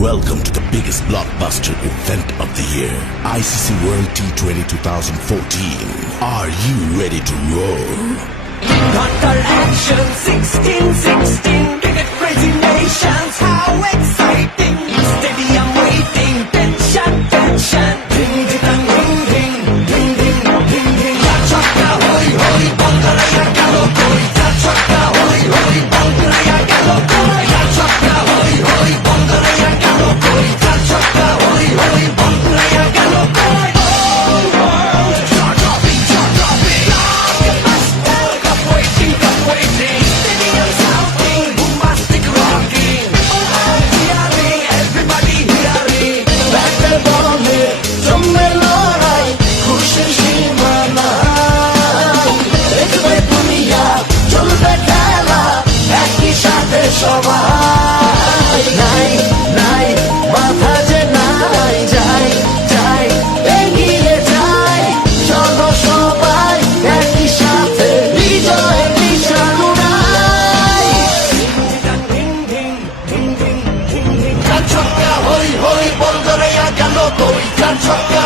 Welcome to the biggest blockbuster event of the year, ICC World T20 2014. Are you ready to roar? Total action, 16-16, cricket crazy nations, how exciting! Stadium waiting, tension, tension, ding ding ding ding ding ding ding ding. Chakka hoi hoi, Bangalaya galo koi. Chakka hoi hoi, Bangalaya galo koi. Chakka hoi hoi, Bangalaya galo koi. Chakka hoi hoi, Bangalaya galo koi. All world, shut up, cup waiting, stadium shouting, bombastic rocking. All cheering, everybody hearing. Battle ball e জমবে লড়াই, খুশির সীমানা দেখবে দুনিয়া, চলবে খেলা, একই সাথে সবাই। নাই নাই মাথা যে নাই, যাই যাই এগিয়ে যাই, চলো সবাই একই সাথে বিজয় নিশান উড়াই। ধিং ধিং ধিং ধিং ধিং ধিং। চার ছক্কা হই হই, বল ধরে গেল কই। চার ছক্কা